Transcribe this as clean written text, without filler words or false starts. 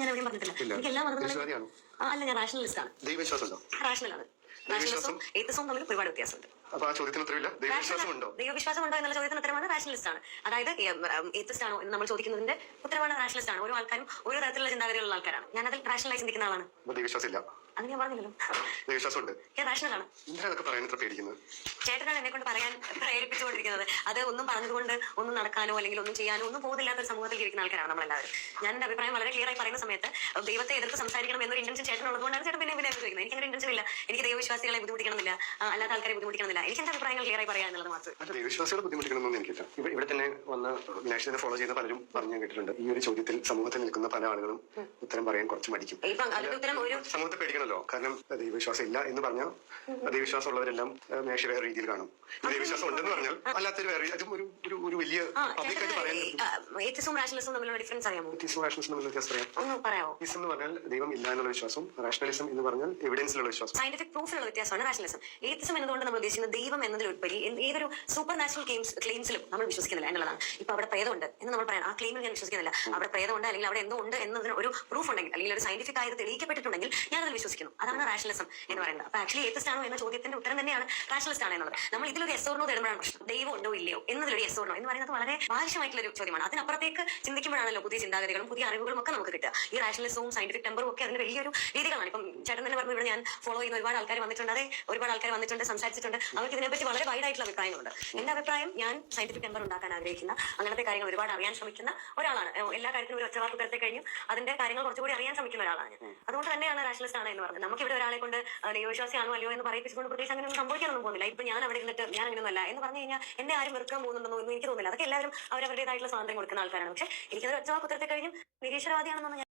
ഞാൻ എവിടെയും പറഞ്ഞിട്ടില്ല. എനിക്ക് എല്ലാ മതങ്ങളും അല്ല, ഞാൻ റാഷണലിസ്റ്റ് ആണ്. റാഷണൽ ആണ്. റാഷണലിസവും എയ്ത്തിസവും തമ്മിൽ ഒരുപാട് വ്യത്യാസമുണ്ട്. ദൈവവിശ്വാസം ഉണ്ടോ എന്നുള്ള ചോദ്യത്തിന് ഉത്തരമാണ് റാഷണലിസ്റ്റ് ആണ്. അതായത് എയ്ത്തിസ്റ്റ് ആണോ എന്ന് നമ്മൾ ചോദിക്കുന്നതിന്റെ ഉത്തരമാണ് റാഷണലിസ്റ്റ് ആണ്. ഓരോ ആൾക്കാരും ഓരോ തരത്തിലുള്ള ചിന്താഗതികളുള്ള ആൾക്കാരാണ്. ഞാനതിൽ റാഷണലായി ചിന്തിക്കുന്ന ആളാണ്. അത് ഞാൻ പറഞ്ഞില്ലല്ലോ. ഞാൻ റാഷണലാണ്. ചേട്ടനാണ് എന്നെ കൊണ്ട് പറയാൻ പ്രേരിപ്പിച്ചുകൊണ്ടിരിക്കുന്നത്. അത് ഒന്നും പറഞ്ഞതുകൊണ്ട് ഒന്നും നടക്കാനോ അല്ലെങ്കിൽ ഒന്നും ചെയ്യാനോ ഒന്നും പോകുന്നില്ലാത്ത ഒരു സമൂഹത്തിൽ ജീവിക്കുന്ന ആൾക്കാരാണ് നമ്മളെല്ലാവരും. ഞാൻ എന്റെ അഭിപ്രായം വളരെ ക്ലിയർ ആയി പറയുന്ന സമയത്ത് ദൈവത്തെ എതിർത്ത് സംസാരിക്കണം എന്നൊരു ഇന്റൻഷൻ ചേട്ടനുള്ളതുകൊണ്ടാണ് ചേട്ടൻ പിന്നെ ചോദിക്കുന്നത്. എനിക്ക് അങ്ങനെ ഇന്റൻഷൻ ഇല്ല. എനിക്ക് ദൈവവിശ്വാസികളെ ബുദ്ധിമുട്ടിക്കണമെന്നില്ല, അല്ലാത്ത ആൾക്കാരെ ബുദ്ധിമുട്ടിക്കണമെന്നില്ല. എനിക്ക് എന്റെ അഭിപ്രായങ്ങൾ ക്ലിയർ ആയി പറയാൻ എന്നുള്ളത് മാത്രം. ദൈവവിശ്വാസികളെ ബുദ്ധിമുട്ടിക്കണമെന്ന് എനിക്കില്ല. ഇവിടെ തന്നെ വന്ന് വിനാശിനെ ഫോളോ ചെയ്യുന്ന പലരും പറഞ്ഞു കേട്ടിട്ടുണ്ട്. ഈ ഒരു ചോദ്യത്തിൽ സമൂഹത്തിൽ നിൽക്കുന്ന പല ആളുകളും ഉത്തരം പറയാൻ കുറച്ച് മടിക്കും. സമൂഹത്തെ പേടിക്കണല്ലോ. കാരണം ദൈവവിശ്വാസം ഇല്ല എന്ന് പറഞ്ഞാൽ ദൈവവിശ്വാസം ഉള്ളവരെല്ലാം മേശ വേറെ രീതിയിൽ കാണും. ദൈവവിശ്വാസം ഉണ്ടെന്ന് പറഞ്ഞാൽ അല്ലാത്തൊരു വേറെ അതും ഒരു വലിയ പബ്ലിക്കായിട്ട് പറയാം. എന്ന് പറഞ്ഞാൽ ദൈവം ഇല്ല എന്നുള്ള വിശ്വാസം, റാഷണലിസം എന്ന് പറഞ്ഞാൽ എവിഡൻസിലുള്ള വിശ്വാസം, സയന്റിഫിക് പ്രൂഫിലുള്ള വ്യത്യാസമാണ് റാഷണലിസം. എയ്ത്തിസം എന്നതുകൊണ്ട് നമ്മൾ ഉദ്ദേശിക്കുന്നത് ദൈവം എന്നതിലുപരി ഏതൊരു സൂപ്പർ നാച്ചുറൽ ക്ലെയിംസിലും നമ്മൾ വിശ്വസിക്കുന്നില്ല എന്നുള്ളതാണ്. ഇപ്പൊ അവിടെ പ്രേതമുണ്ട് എന്ന് നമ്മൾ പറയാം, ആ ക്ലെയിമിൽ ഞാൻ വിശ്വസിക്കുന്നില്ല. അവിടെ പ്രേതമുണ്ട് അല്ലെങ്കിൽ അവിടെ എന്തോ ഉണ്ട് എന്നതിന് ഒരു പ്രൂഫ് ഉണ്ടെങ്കിൽ അല്ലെങ്കിൽ ഒരു സയന്റിഫിക് ആയത് തെളിയിക്കപ്പെട്ടിട്ടുണ്ടെങ്കിൽ ഞാൻ അതിൽ വിശ്വസിക്കുന്നു. അതാണ് റാഷണലിസം എന്ന് പറയുന്നത്. അപ്പൊ ആക്ച്വലി എയ്ത്തിസ്റ്റ് ആണോ എന്ന ചോദ്യത്തിന്റെ ഉത്തരം തന്നെയാണ് റാഷണലിസ്റ്റ് ആണ് എന്നുള്ളത്. നമ്മൾ ഇതിലൊരു എസ് ഓർ നോ തരുമ്പോഴാണ് പ്രശ്നം. ദൈവം ഉണ്ടോ ഇല്ലയോ എന്നതിലൊരു എസ് ഓർ നോ എന്ന് പറയുന്നത് വളരെ ആവശ്യമായിട്ടുള്ള ഒരു ചോദ്യമാണ്. അതിനപ്പുറത്തേക്ക് ചിന്തിക്കുമ്പോഴാണല്ലോ പുതിയ ചിന്താഗതികളും പുതിയ അറിവുകളും ഒക്കെ നമുക്ക് കിട്ടുക. ഈ റാഷണലിസവും സയന്റിഫിക് ടെമ്പറും ഒക്കെ അതിന്റെ വലിയൊരു രീതികളാണ്. ഇപ്പം ചേട്ടൻ തന്നെ പറഞ്ഞു, ഇവിടെ ഞാൻ ഫോളോ ചെയ്യുന്ന ഒരുപാട് ആൾക്കാർ വന്നിട്ടുണ്ട്. അതെ, ഒരുപാട് ആൾക്കാർ വന്നിട്ടുണ്ട്, സംസാരിച്ചിട്ടുണ്ട്. അവർക്ക് ഇതിനെപ്പറ്റി വളരെ വൈഡ് ആയിട്ടുള്ള അഭിപ്രായങ്ങളുണ്ട്. എന്റെ അഭിപ്രായം, ഞാൻ സയന്റിഫിക് ടെമ്പർ ഉണ്ടാക്കാൻ ആഗ്രഹിക്കുന്ന, അങ്ങനത്തെ കാര്യങ്ങൾ ഒരുപാട് അറിയാൻ ശ്രമിക്കുന്ന ഒരാളാണ്. എല്ലാ കാര്യത്തിലും ഒരു ഒറ്റവാക്ക് തരത്തെ കഴിഞ്ഞും അതിന്റെ കാര്യങ്ങൾ കുറച്ചുകൂടി അറിയാൻ ശ്രമിക്കുന്ന ഒരാളാണ്. അതുകൊണ്ട് തന്നെയാണ് റാഷണലിസ്റ്റ് ആണ് എന്ന് പറഞ്ഞത്. നമുക്ക് ഇവിടെ ഒരാളെ കൊണ്ട് ദൈവവിശ്വാസിയാണോ അല്ലയോ എന്ന് പറയിപ്പിച്ചുകൊണ്ട് പ്രത്യേകിച്ച് അങ്ങനെ സംഭവിക്കാനൊന്നും പോകുന്നില്ല. ഇപ്പൊ ഞാൻ അവിടെ ഇരുന്നിട്ട് ഞാൻ അങ്ങനെയൊന്നുമല്ല എന്ന് പറഞ്ഞു കഴിഞ്ഞാൽ എന്നെ ആരും വെറുക്കാൻ പോകുന്നുണ്ടെന്നോ ഒന്നും എനിക്ക് തോന്നുന്നില്ല. അതൊക്കെ എല്ലാവരും അവരവരുടേതായിട്ടുള്ള സ്വാതന്ത്ര്യം കൊടുക്കുന്ന ആൾക്കാരാണ്. പക്ഷെ എനിക്കത് ഒറ്റവാക്ക് ഉത്തരത്തെ കഴിഞ്ഞും നിരീശ്വരവാദിയാണെന്നൊന്നും